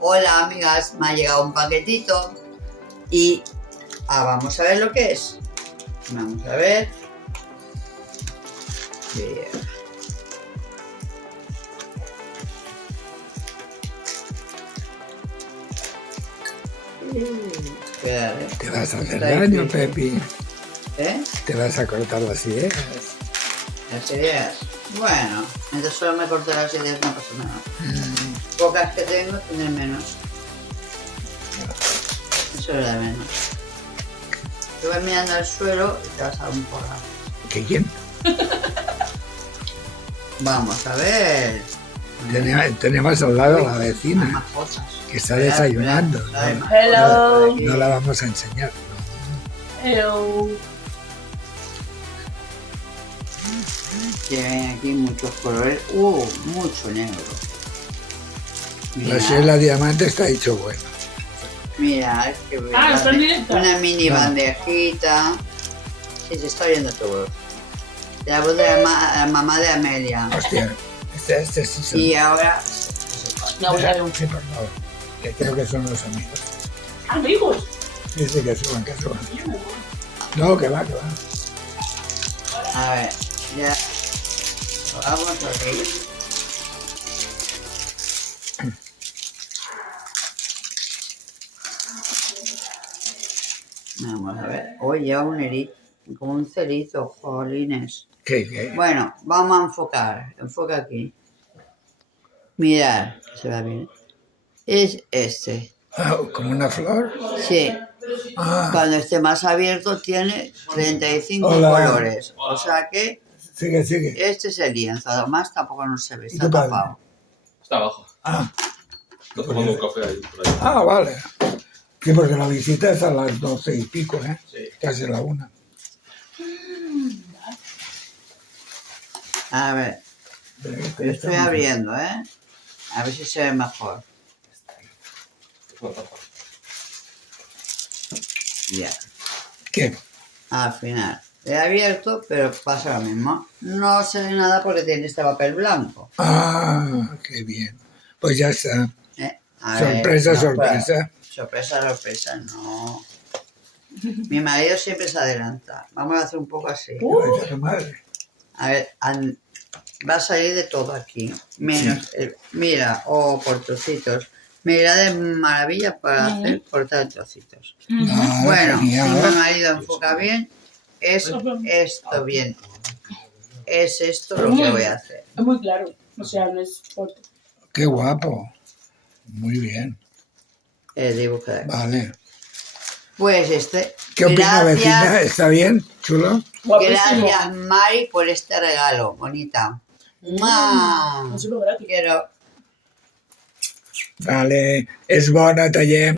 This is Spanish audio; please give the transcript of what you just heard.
Hola amigas, me ha llegado un paquetito y vamos a ver lo que es. Vamos a ver. Bien. Espera, Te vas a hacer está daño, difícil. Pepi. ¿Eh? Te vas a cortar las ideas. Las ideas. Bueno, mientras solo me corto las ideas no pasa nada. Pocas que tengo, tendré menos. Eso es lo de menos. Tú vas mirando al suelo y te vas a dar un porrazo. ¿Qué quién? Vamos a ver. Tenemos al lado a la Hay vecina más cosas. que está desayunando. Hay No, más Hello. cosas por aquí. no la vamos a enseñar. Hello. Tienen aquí muchos colores. Mucho negro. La Sheila Diamante está hecho bueno. Mira, es que ¿está en directo? una mini No. bandejita. Sí, se está viendo todo. De la voz de la mamá de Amelia. Hostia, este sí son. Y ahora. No, Sí, por favor. Que creo que son los amigos. amigos. Sí, sí, que suban, que suban. No, que va, que va. A ver, ya. Vamos aquí. Vamos a ver. Hoy lleva un erizo, como un cerito, jolines. ¿Qué? Bueno, vamos a enfocar. Enfoca aquí. Mirad, se va bien. Es este. Ah, como una flor. Sí. Ah, Cuando esté más abierto tiene 35 Hola. colores. O sea que sigue. este es el lienzo. Más tampoco no se ve. ¿Y Está tu padre? tapado. Está abajo. Ah, Está tomando un café ahí, por ahí. ah, vale. Sí, porque la visita es a las 12 y pico, ¿eh? Sí. Casi la 1. A ver, yo estoy abriendo, ¿eh? A ver si se ve mejor. No tapa. Ya. ¿Qué? Al final. He abierto, pero pasa lo mismo. No se ve nada porque tiene este papel blanco. Ah, qué bien. Pues ya está. A Sorpresa, ver, no, sorpresa. Sorpresa, no. Mi marido siempre se adelanta. Vamos a hacer un poco así. Ay, a tu madre. A ver, va a salir de todo aquí. Menos, mira, por trocitos. Me irá de maravilla para hacer cortar en trocitos. Ah, Bueno, si mi genial. marido enfoca bien, es esto bien. Es esto lo que voy a hacer. Es muy claro. O sea, no es foto. Qué guapo. Muy bien. El dibujo de aquí. Vale. Pues este. ¿Qué opina vecina? Gracias, ¿Está bien? ¿Chulo? Guapísimo. gracias Mari por este regalo, bonita. ¡Mua! No se lo gratis. Quiero. Vale. És bona, tallem.